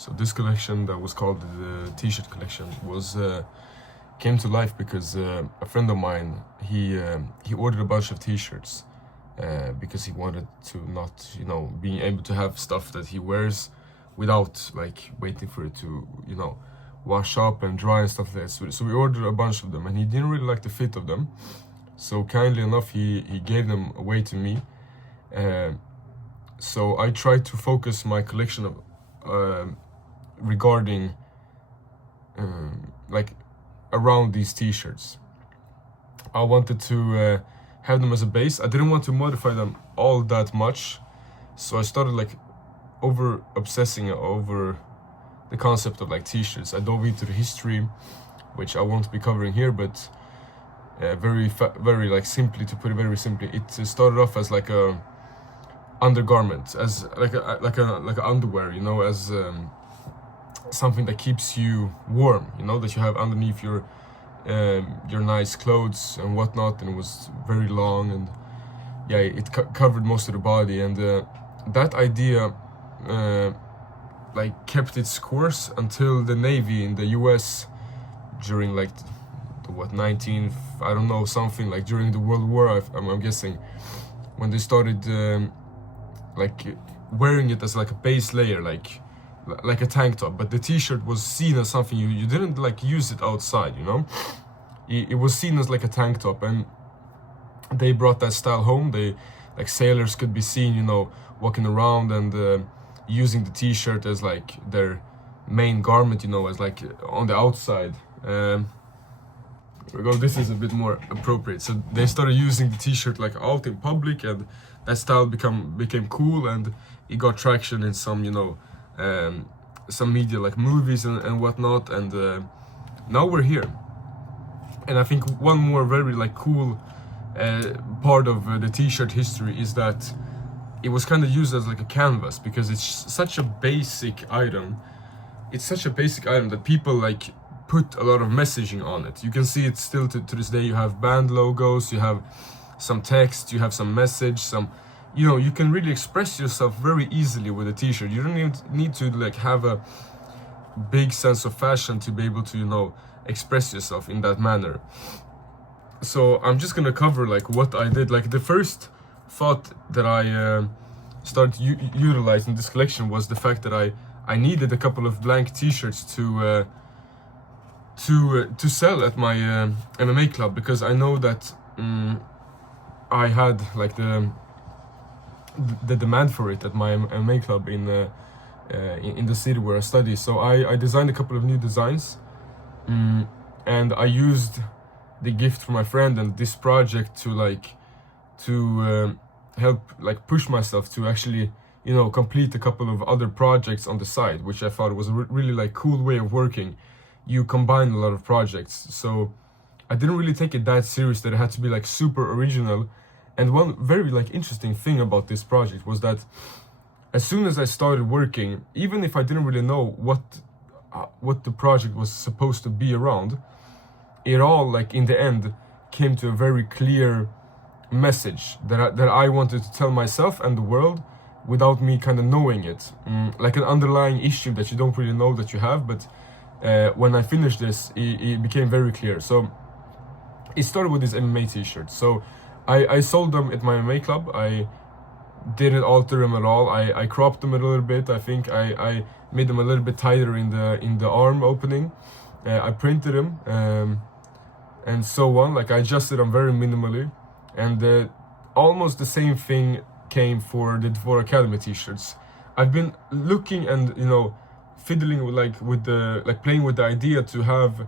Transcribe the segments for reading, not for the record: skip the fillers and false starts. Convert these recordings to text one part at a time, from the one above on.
So this collection that was called the T-shirt collection was came to life because a friend of mine, he ordered a bunch of T-shirts because he wanted to not, being able to have stuff that he wears without like waiting for it to, wash up and dry and stuff like that. So we ordered a bunch of them, and he didn't really like the fit of them. So kindly enough, he gave them away to me. So I tried to focus my collection of regarding like around these T-shirts. I wanted to have them as a base. I didn't want to modify them all that much, so I started like over obsessing over the concept of like T-shirts. I dove into the history, which I won't be covering here, but very like simply, to put it very simply, it started off as like a undergarment, as like a underwear, as something that keeps you warm, that you have underneath your nice clothes and whatnot. And it was very long, and yeah, it covered most of the body. And that idea like kept its course until the Navy in the US during like I don't know, something like during the World War, I'm guessing, when they started like wearing it as like a base layer, like a tank top. But the T-shirt was seen as something you didn't like use it outside, it was seen as like a tank top. And they brought that style home. They, like, sailors could be seen, walking around and using the T-shirt as like their main garment, as like on the outside. This is a bit more appropriate. So they started using the T-shirt like out in public, and that style became cool, and it got traction in some some media like movies and whatnot. And now we're here. And I think one more very like cool part of the T-shirt history is that it was kind of used as like a canvas, because it's such a basic item. It's such a basic item that people like put a lot of messaging on it. You can see it still to this day. You have band logos, you have some text, you have some message, you can really express yourself very easily with a T-shirt. You don't even need to like have a big sense of fashion to be able to, express yourself in that manner. So I'm just gonna cover like what I did. Like the first thought that I started utilizing this collection was the fact that I needed a couple of blank T-shirts to sell at my MMA club, because I know that I had like the demand for it at my MMA club in the city where I study. So I designed a couple of new designs, and I used the gift from my friend and this project to help like push myself to actually complete a couple of other projects on the side, which I thought was a really like cool way of working. You combine a lot of projects, so I didn't really take it that serious that it had to be like super original. And one very like interesting thing about this project was that as soon as I started working, even if I didn't really know what the project was supposed to be around, it all like in the end came to a very clear message that I wanted to tell myself and the world without me kind of knowing it. Like an underlying issue that you don't really know that you have, but when I finished this, it became very clear. So it started with these MMA T-shirts. So I sold them at my MMA club. I didn't alter them at all. I cropped them a little bit. I think I made them a little bit tighter in the arm opening. I printed them and so on. Like I adjusted them very minimally, and almost the same thing came for the Dvor Academy T-shirts. I've been looking and fiddling with playing with the idea to have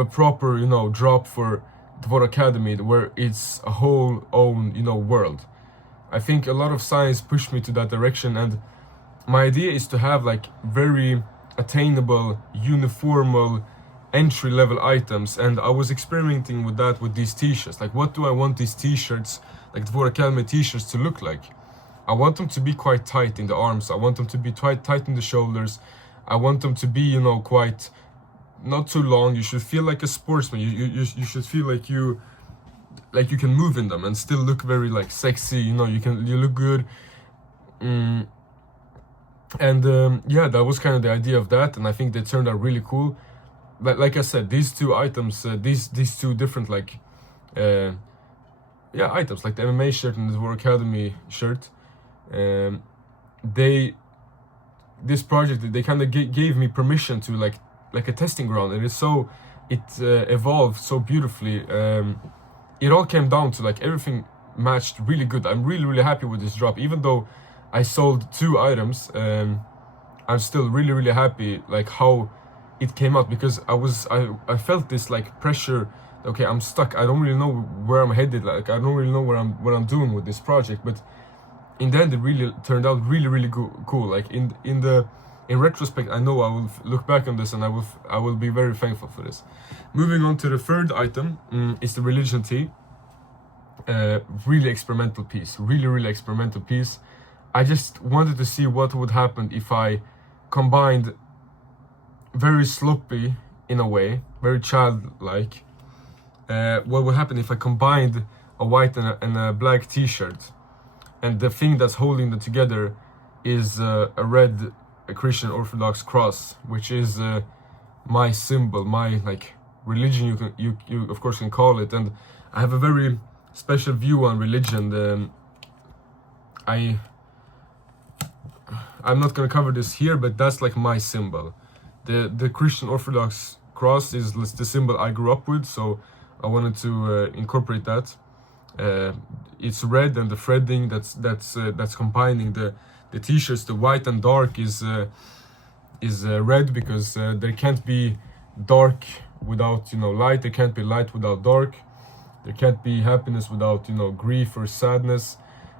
a proper drop for Dvor Academy, where it's a whole own world. I think a lot of science pushed me to that direction, and my idea is to have like very attainable, uniformal, entry-level items. And I was experimenting with that with these T-shirts. Like, what do I want these T-shirts, like Dvor Academy T-shirts, to look like? I want them to be quite tight in the arms. I want them to be tight in the shoulders. I want them to be, quite not too long. You should feel like a sportsman. You should feel like you can move in them and still look very like sexy. You look good. And yeah, that was kind of the idea of that, and I think they turned out really cool. But like I said, these two items, these two different like uh, yeah, items, like the MMA shirt and the War Academy shirt, um, they this project, they kind of gave me permission to like a testing ground, and it evolved so beautifully. It all came down to like everything matched really good. I'm really happy with this drop, even though I sold 2 items. I'm still really happy like how it came out, because I felt this like pressure. Okay, I'm stuck. I don't really know where I'm headed. Like I don't really know what I'm doing with this project. But in the end, it really turned out really cool. Like in retrospect, I know I will look back on this and I will be very thankful for this. Moving on to the third item, is the religion tee. Really experimental piece. Really experimental piece. I just wanted to see what would happen if I combined very sloppy in a way, very childlike. What would happen if I combined a white and a black t-shirt, and the thing that's holding them together is a red Christian Orthodox cross, which is my symbol, my like religion, you of course can call it. And I have a very special view on religion. I'm not gonna cover this here, but that's like my symbol. The Christian Orthodox cross is the symbol I grew up with, so I wanted to incorporate that. It's red, and the threading that's combining the t-shirts, the white and dark is red, because there can't be dark without light. There can't be light without dark. There can't be happiness without grief or sadness.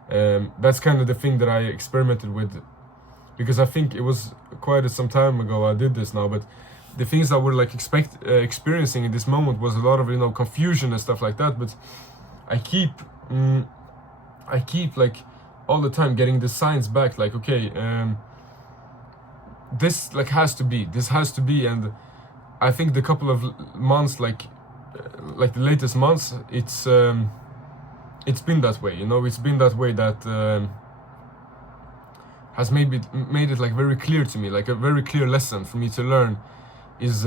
That's kind of the thing that I experimented with, because I think it was quite some time ago I did this now, but the things I were like experiencing in this moment was a lot of confusion and stuff like that. But I keep like all the time getting the signs back, like okay, this has to be. And I think the couple of months, like the latest months, it's been that way. It's been that way that has made it like very clear to me, like a very clear lesson for me to learn is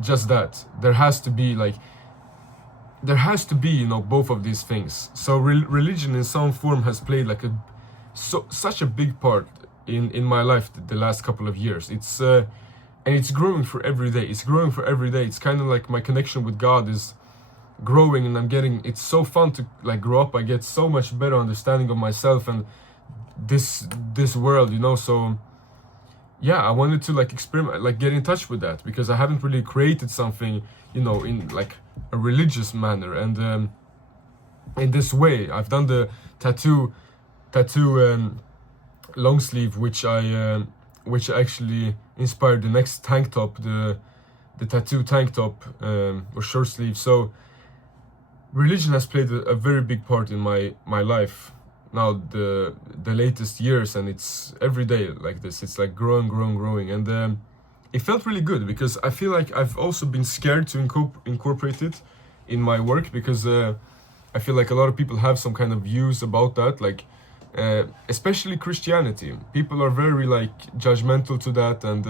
just that there has to be both of these things. So religion in some form has played like such a big part in my life the last couple of years. It's and it's growing for every day. It's kind of like my connection with God is growing, and it's so fun to like grow up. I get so much better understanding of myself and this world, so yeah, I wanted to like experiment, like get in touch with that, because I haven't really created something in like a religious manner. And in this way I've done the tattoo long sleeve, which actually inspired the next tank top, the tattoo tank top, or short sleeve. So religion has played a very big part in my life now the latest years, and it's every day like this. It's like growing, and it felt really good, because I feel like I've also been scared to incorporate it in my work, because I feel like a lot of people have some kind of views about that, like especially Christianity. People are very like judgmental to that, and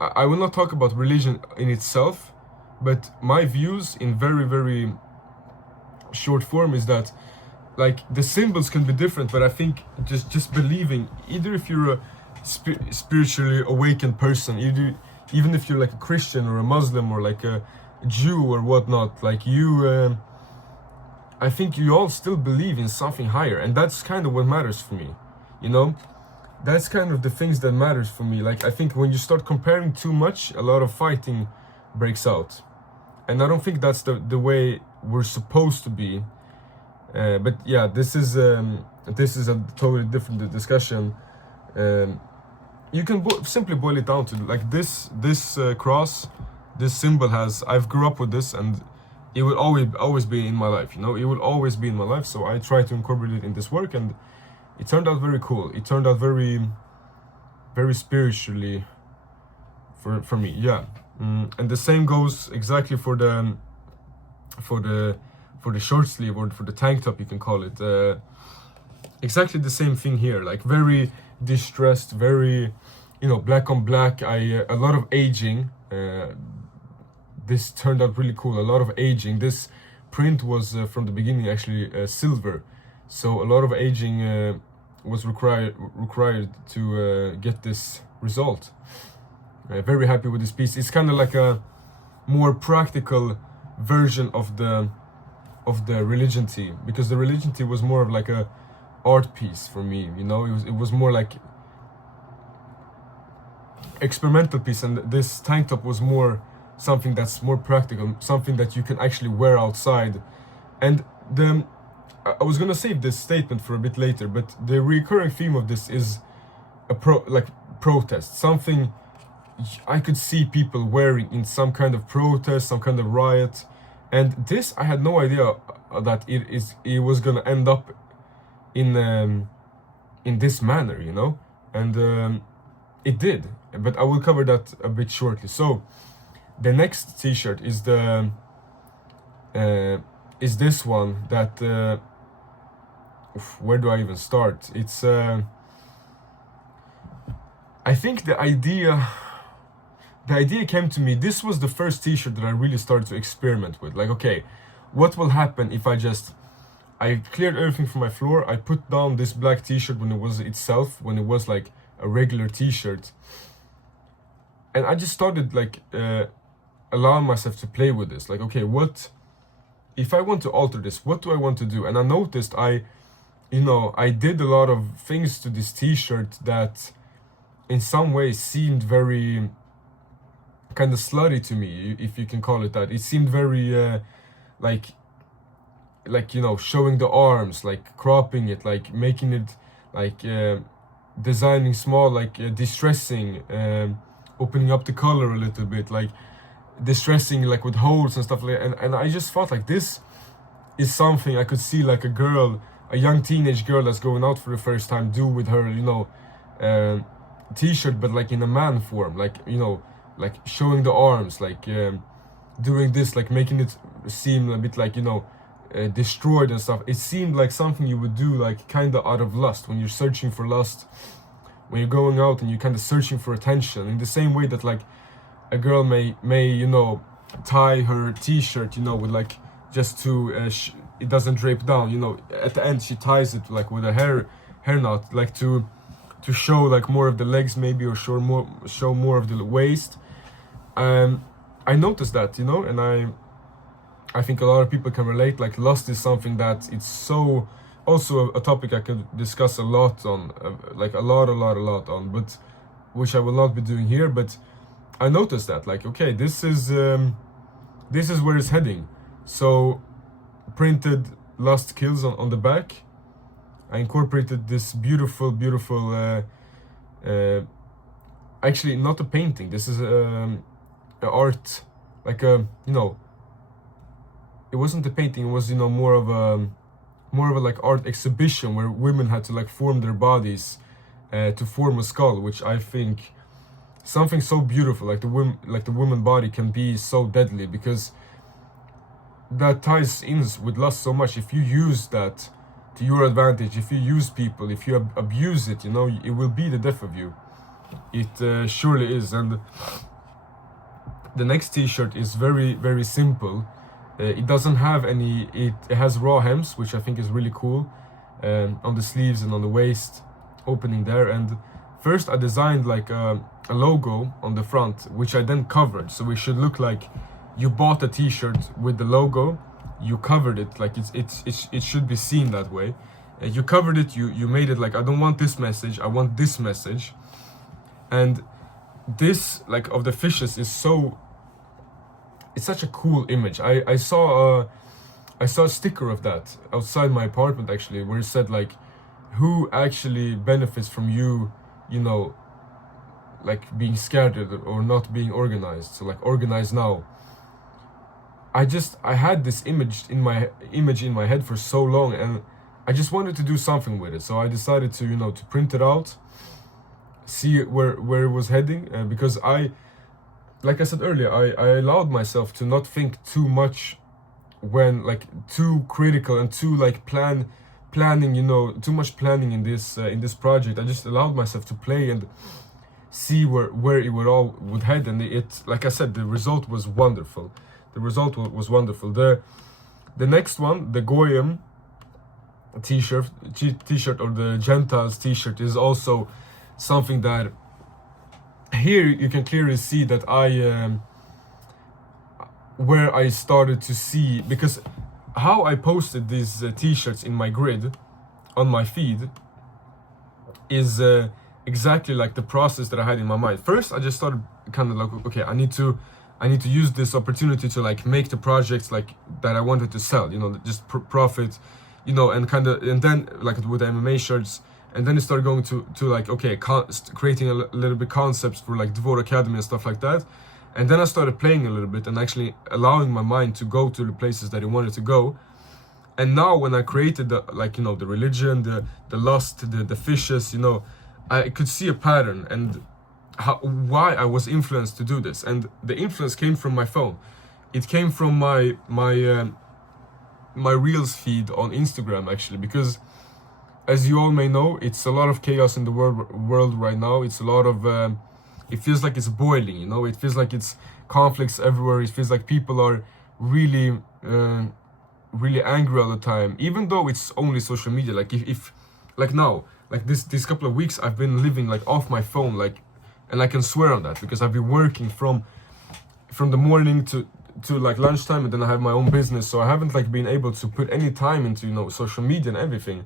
I will not talk about religion in itself, but my views in very short form is that like the symbols can be different, but I think just believing, either if you're a spiritually awakened person, even if you're like a Christian or a Muslim or like a Jew or whatnot, like you I think you all still believe in something higher, and that's kind of what matters for me. That's kind of the things that matters for me. Like I think when you start comparing too much, a lot of fighting breaks out, and I don't think that's the way we're supposed to be. But yeah, this is a totally different discussion. You can simply boil it down to like this cross, this symbol I've grew up with this, and it will always be in my life. It will always be in my life. So I try to incorporate it in this work, and it turned out very cool. It turned out very spiritually for me. Yeah, and the same goes exactly for the short sleeve, or for the tank top, you can call it. exactly the same thing here, like very distressed, very, you know, black on black. A lot of aging. This turned out really cool. A lot of aging. This print was from the beginning actually silver, so a lot of aging was required to get this result. Very happy with this piece. It's kind of like a more practical version of the Religion Tea, because the Religion Tea was more of like a art piece for me, you know. It was more like experimental piece, and this tank top was more something that's more practical, something that you can actually wear outside. And I was gonna save this statement for a bit later, but the recurring theme of this is a protest, something I could see people wearing in some kind of protest, some kind of riot. And this, I had no idea that it was gonna end up in this manner, you know. And it did, but I will cover that a bit shortly. So the next t-shirt is this one that where do I even start? It's I think the idea came to me. This was the first t-shirt that I really started to experiment with. Like, okay, what will happen if I cleared everything from my floor, I put down this black t-shirt when it was like a regular t-shirt, and I just started like allowing myself to play with this. Like, okay, what if I want to alter this? What do I want to do? And I noticed I did a lot of things to this t-shirt that in some ways seemed very kind of slutty to me, if you can call it that. It seemed very like, you know, showing the arms, like cropping it, like making it like designing small, like distressing, opening up the color a little bit, like distressing, like with holes and stuff like that. And I just thought like this is something I could see like a young teenage girl that's going out for the first time do with her, you know, t-shirt, but like in a man form, like, you know, like showing the arms, like doing this, like making it seem a bit like, you know, destroyed and stuff. It seemed like something you would do like kind of out of lust, when you're searching for lust, when you're going out and you're kind of searching for attention, in the same way that like a girl may you know, tie her t-shirt, you know, with like just to it doesn't drape down, you know, at the end she ties it like with a hair knot, like to show like more of the legs maybe, or show more of the waist. I noticed that, you know, and I think a lot of people can relate. Like lust is something that it's so also a topic I could discuss a lot on, like a lot on, but which I will not be doing here. But I noticed that, like, okay, this is where it's heading. So printed lust kills on the back. I incorporated this beautiful actually not a painting, this is art, like a, you know, it wasn't a painting, it was, you know, more of a like art exhibition where women had to like form their bodies to form a skull, which I think something so beautiful, like the woman body can be so deadly, because that ties in with lust so much. If you use that to your advantage, if you use people, if you abuse it, you know, it will be the death of you. It surely is. And the next t-shirt is very simple. It doesn't have any, it has raw hems, which I think is really cool, on the sleeves and on the waist opening there. And first I designed like a logo on the front, which I then covered, so it should look like you bought a t-shirt with the logo, you covered it, like it should be seen that way. You covered it, you made it like, I don't want this message, I want this message. And this, like, of the fishes is so, it's such a cool image. I saw a sticker of that outside my apartment actually, where it said like, who actually benefits from you, you know, like being scattered or not being organized. So like, organize now. I had this image in my head for so long, and I just wanted to do something with it. So I decided to, you know, to print it out, see where it was heading, because like I said earlier, I allowed myself to not think too much, when like too critical and too like plan planning, you know, too much planning in this project. I just allowed myself to play and see where it would all would head, and it, like I said, the result was wonderful. The result was wonderful. The next one, the Goyim t-shirt or the Gentiles t-shirt, is also something that here you can clearly see that where I started to see, because how I posted these t-shirts in my grid on my feed is exactly like the process that I had in my mind. First, I just started kind of like, okay, I need to use this opportunity to like make the projects like that I wanted to sell, you know, just profit, you know, and then like with the MMA shirts, and then it started going to like, okay, creating a little bit concepts for like Dvor Academy and stuff like that. And then I started playing a little bit and actually allowing my mind to go to the places that it wanted to go. And now when I created the, like, you know, the religion, the lust, the fishes, you know, I could see a pattern and why I was influenced to do this. And the influence came from my phone. It came from my Reels feed on Instagram, actually, because as you all may know, it's a lot of chaos in the world right now. It's a lot of it feels like it's boiling, you know. It feels like it's conflicts everywhere. It feels like people are really really angry all the time, even though it's only social media. Like if like now, like this couple of weeks, I've been living like off my phone, like, and I can swear on that because I've been working from the morning to like lunchtime, and then I have my own business, so I haven't like been able to put any time into, you know, social media and everything.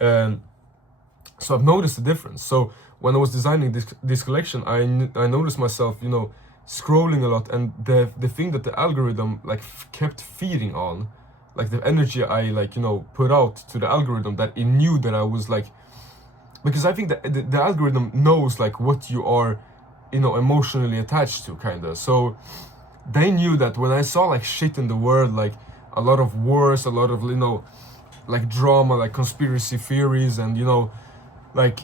So I've noticed the difference. So when I was designing this collection, I noticed myself, you know, scrolling a lot, and the thing that the algorithm like kept feeding on, like the energy I like, you know, put out to the algorithm, that it knew that I was like, because I think that the algorithm knows like what you are, you know, emotionally attached to, kind of. So they knew that when I saw like shit in the world, like a lot of wars, a lot of, you know, like drama, like conspiracy theories, and, you know, like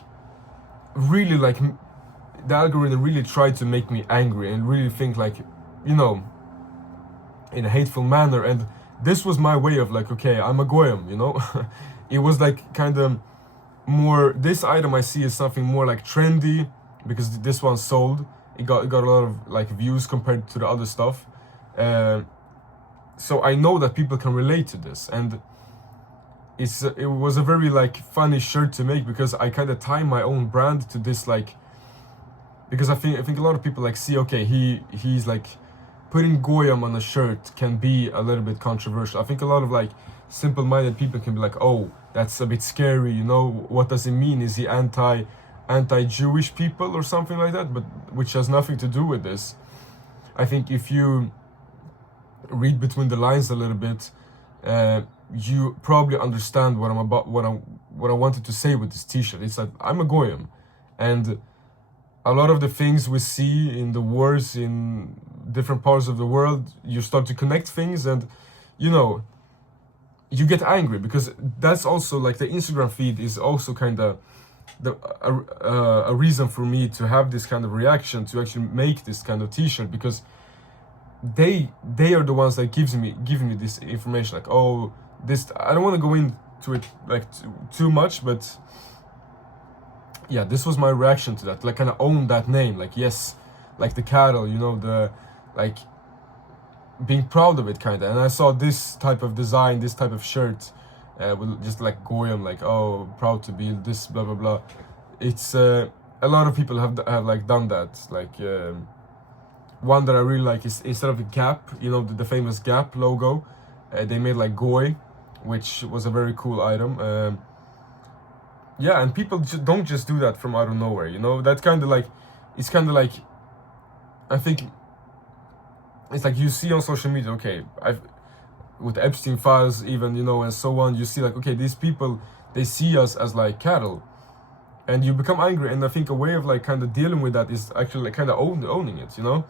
really like the algorithm really tried to make me angry and really think like, you know, in a hateful manner. And this was my way of like, okay, I'm a Goyim, you know. It was like kind of more, this item I see is something more like trendy, because this one sold, it got a lot of like views compared to the other stuff. So I know that people can relate to this, and it was a very like funny shirt to make, because I kind of tie my own brand to this, like, because I think a lot of people like see, okay, he's like putting Goyim on a shirt can be a little bit controversial. I think a lot of like simple-minded people can be like, oh, that's a bit scary, you know, what does it mean? Is he anti-Jewish people or something like that? But which has nothing to do with this. I think if you read between the lines a little bit, you probably understand what I wanted to say with this t-shirt. It's like, I'm a Goyim, and a lot of the things we see in the wars in different parts of the world, you start to connect things, and, you know, you get angry, because that's also like the Instagram feed is also kind of a reason for me to have this kind of reaction, to actually make this kind of t-shirt, because they are the ones that giving me this information, like, oh, this, I don't want to go into it like too much, but yeah, this was my reaction to that, like kind of own that name, like, yes, like the cattle, you know, the like being proud of it, kind of. And I saw this type of design, this type of shirt, with just like Goyim, like, oh, proud to be this, blah blah blah. It's a lot of people have like done that. Like one that I really like is, instead of the Gap, you know, the famous Gap logo, they made like Goy, which was a very cool item. Yeah, and people don't just do that from out of nowhere, you know. That's kind of like, it's kind of like, I think it's like you see on social media, okay, with Epstein files even, you know, and so on, you see like, okay, these people, they see us as like cattle, and you become angry. And I think a way of like kind of dealing with that is actually like kind of owning it, you know.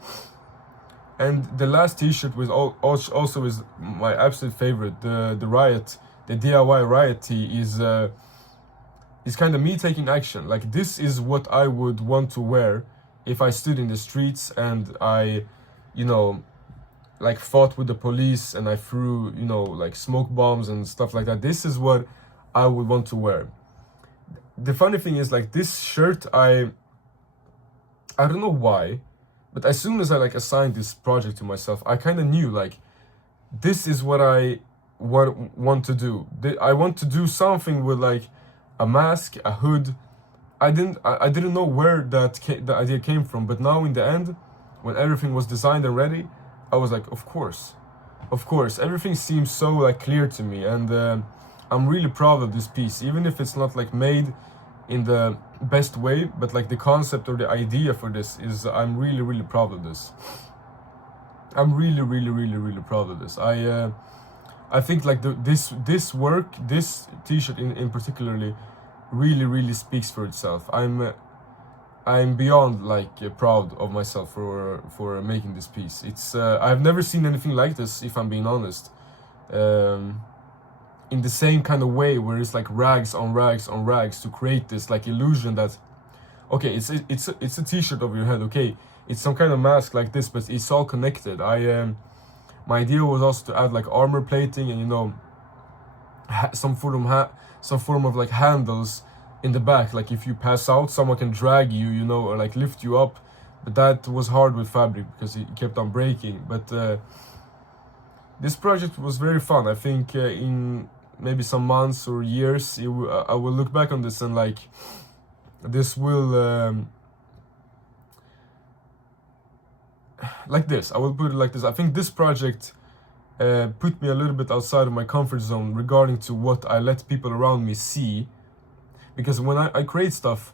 And the last t-shirt was also is my absolute favorite, the Riot, the DIY Riot tee, is kind of me taking action. Like, this is what I would want to wear if I stood in the streets and I, you know, like fought with the police and I threw, you know, like smoke bombs and stuff like that. This is what I would want to wear. The funny thing is, like, this shirt, I don't know why, but as soon as I like assigned this project to myself, I kind of knew like this is what I want to do. I want to do something with like a mask, a hood. I didn't know where the idea came from, but now in the end, when everything was designed and ready, I was like, of course, everything seems so like clear to me, and I'm really proud of this piece, even if it's not like made in the best way, but like the concept or the idea for this is, I'm really proud of this. I'm really proud of this. I think like this work, this t-shirt in particularly, really speaks for itself. I'm beyond like proud of myself for making this piece. It's I've never seen anything like this, if I'm being honest. In the same kind of way, where it's like rags on rags to create this like illusion that, okay, it's a t-shirt over your head, okay, it's some kind of mask like this, but it's all connected. My idea was also to add like armor plating and, you know, some form of like handles in the back, like if you pass out, someone can drag you, you know, or like lift you up. But that was hard with fabric because it kept on breaking. But this project was very fun. I think in maybe some months or years, I will look back on this and like, this will like this. I will put it like this. I think this project put me a little bit outside of my comfort zone regarding to what I let people around me see. Because when I create stuff,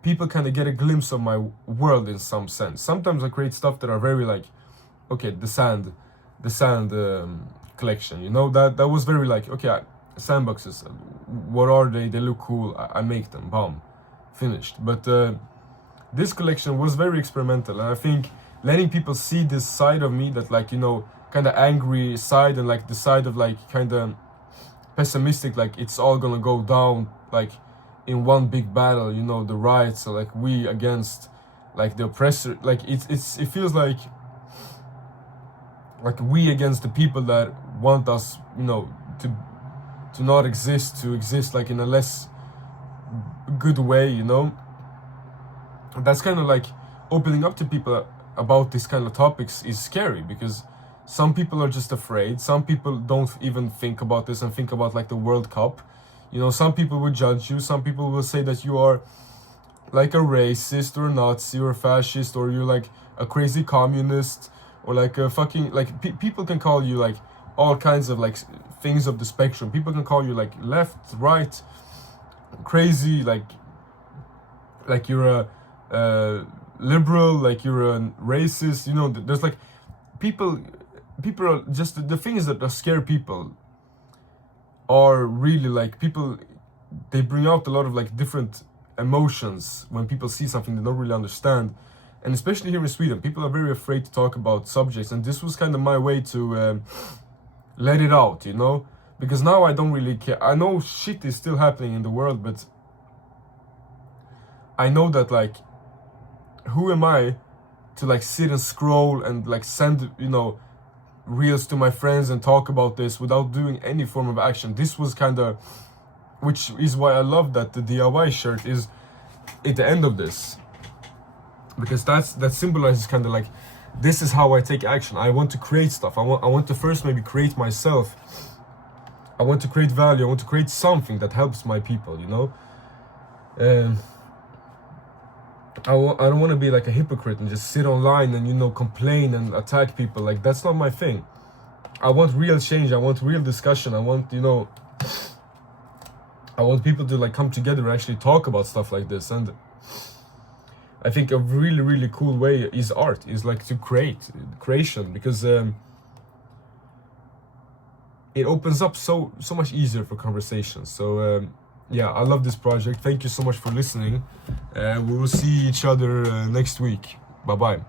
people kind of get a glimpse of my world in some sense. Sometimes I create stuff that are very like, okay, the sand collection, you know, that was very like, okay, sandboxes, what are they? They look cool. I make them, bomb, finished. But this collection was very experimental, and I think letting people see this side of me, that like, you know, kind of angry side, and like the side of like kind of pessimistic, like it's all gonna go down like in one big battle, you know, the riots, so like we against like the oppressor, like it feels like we against the people that want us, you know, to not exist, to exist like in a less good way, you know. That's kind of like opening up to people about these kind of topics is scary, because some people are just afraid. Some people don't even think about this and think about like the World Cup. You know, some people will judge you. Some people will say that you are like a racist or a Nazi or a fascist, or you're like a crazy communist, or like a fucking like people can call you like all kinds of like things of the spectrum. People can call you like left, right, crazy, like you're a liberal, like you're a racist. You know, there's like people are just, the things that scare people are really like, people, they bring out a lot of like different emotions when people see something they don't really understand. And especially here in Sweden, people are very afraid to talk about subjects, and this was kind of my way to let it out, you know, because now I don't really care. I know shit is still happening in the world, but I know that like, who am I to like sit and scroll and like send, you know, reels to my friends and talk about this without doing any form of action. This was kind of, which is why I love that the DIY shirt is at the end of this, because that symbolizes kind of like, this is how I take action. I want to create stuff. I want to first maybe create myself. I want to create value. I want to create something that helps my people, you know. I don't want to be like a hypocrite and just sit online and, you know, complain and attack people. Like, that's not my thing. I want real change. I want real discussion. I want, you know, I want people to like come together and actually talk about stuff like this. And I think a really cool way is art, is like to creation, because it opens up so much easier for conversations. So yeah, I love this project. Thank you so much for listening. We will see each other next week. Bye bye.